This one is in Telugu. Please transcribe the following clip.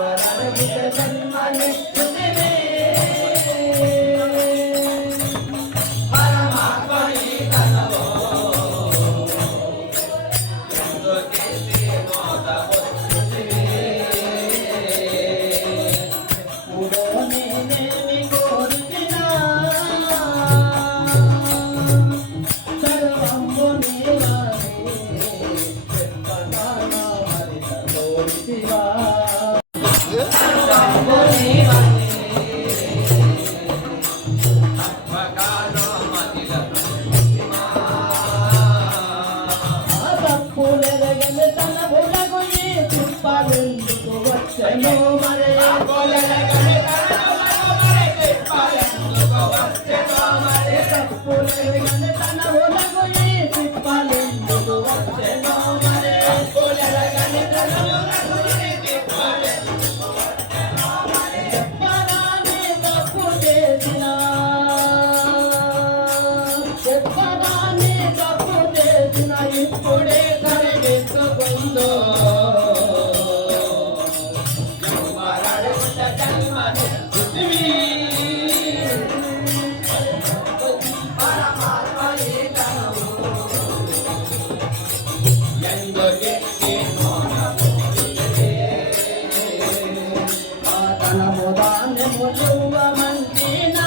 ವರವಿದ ಜನ್ಮನೆ Hola. జ్ఞానముదానము మంచి నా